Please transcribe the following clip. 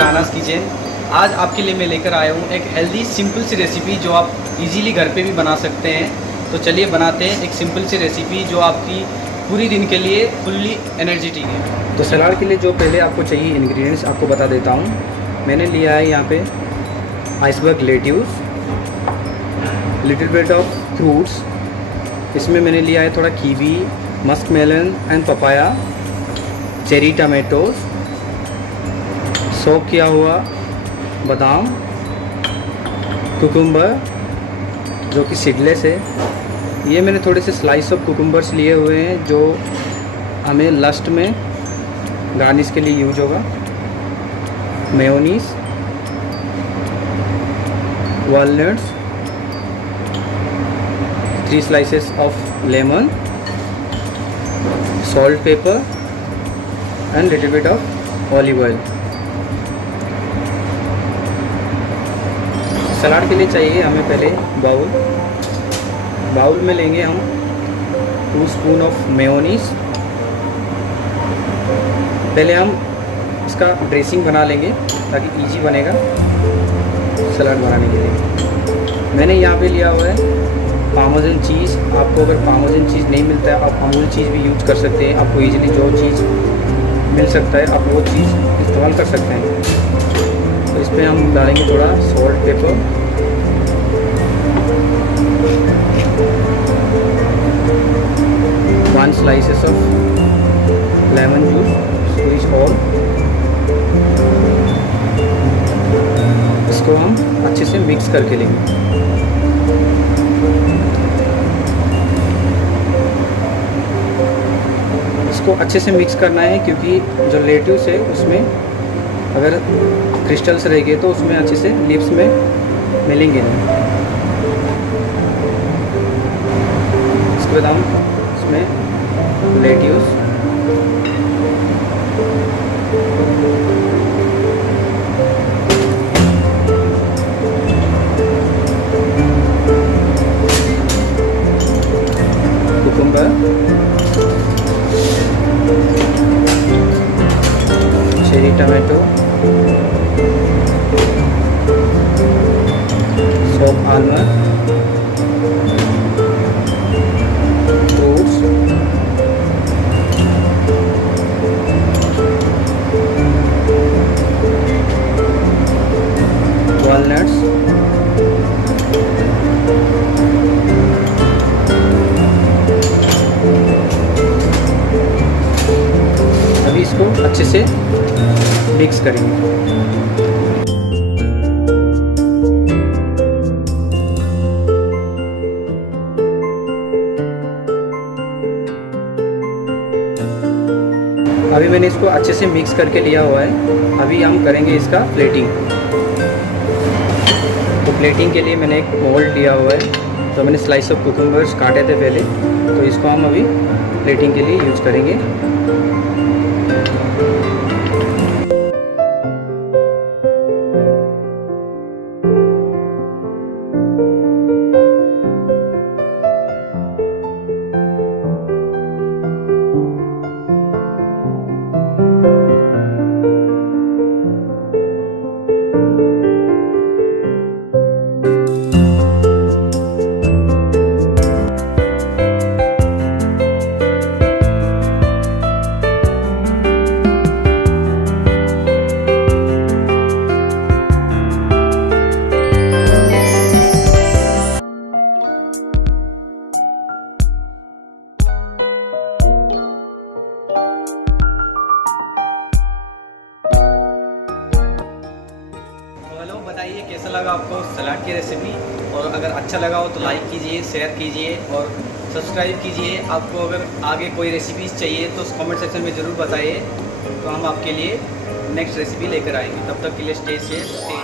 Rana's kitchen. आज आपके लिए मैं लेकर आया हूँ एक हेल्दी सिंपल सी रेसिपी जो आप इजीली घर पे भी बना सकते हैं। तो चलिए बनाते हैं एक सिंपल सी रेसिपी जो आपकी पूरी दिन के लिए फुल्ली एनर्जेटिक है। तो सलाद के लिए जो पहले आपको चाहिए इंग्रेडिएंट्स आपको बता देता हूँ। मैंने लिया है यहाँ पे iceberg lettuce, little bit of fruits. इसमें मैंने लिया है थोड़ा kiwi, musk melon and papaya, cherry tomatoes, soak किया हुआ बादाम, कुकुम्बर जो कि सीडलेस है। ये मैंने थोड़े से स्लाइस ऑफ कुकुम्बर्स लिए हुए हैं जो हमें लास्ट में गार्निश के लिए यूज होगा। Mayonnaise, walnuts, 3 slices of lemon, salt, pepper and little bit of olive oil। सलाद के लिए चाहिए हमें पहले बाउल में लेंगे हम 2 स्पून ऑफ मेयोनीज। पहले हम इसका ड्रेसिंग बना लेंगे ताकि इजी बनेगा सलाद बनाने के लिए। मैंने यहाँ पे लिया हुआ है पार्मेसन चीज़। आपको अगर पार्मेसन चीज़ नहीं मिलता है आप अमूल चीज़ भी यूज कर सकते हैं। आपको इजीली जो चीज़ मिल सकता है आप वो चीज़ इस्तेमाल कर सकते हैं। तो इस पर हम डालेंगे थोड़ा salt, paper, one slices of lemon juice, squeeze all. इसको हम अच्छे से मिक्स करके लेंगे। इसको अच्छे से मिक्स करना है क्योंकि जो लेट्यूस है उसमें अगर क्रिस्टल्स रहेंगे तो उसमें अच्छे से लिप्स में मिलेंगे नहीं। इसके बाद हम इसमें लेट्यूस, कुकुम्बर, चेरी टमाटो, सोक आलमंड, फ्रूट्स, वॉलनट्स, अभी इसको अच्छे से मिक्स करेंगे। अभी मैंने इसको अच्छे से मिक्स करके लिया हुआ है। अभी हम करेंगे इसका प्लेटिंग। तो प्लेटिंग के लिए मैंने एक मोल्ड लिया हुआ है। तो मैंने स्लाइस ऑफ कुकुम्बर्स काटे थे पहले, तो इसको हम अभी प्लेटिंग के लिए यूज करेंगे। हेलो, बताइए कैसा लगा आपको सलाद की रेसिपी। और अगर अच्छा लगा हो तो लाइक कीजिए, शेयर कीजिए और सब्सक्राइब कीजिए। आपको अगर आगे कोई रेसिपीज़ चाहिए तो कमेंट सेक्शन में ज़रूर बताइए, तो हम आपके लिए नेक्स्ट रेसिपी लेकर आएंगे। तब तक के लिए स्टे सेफ।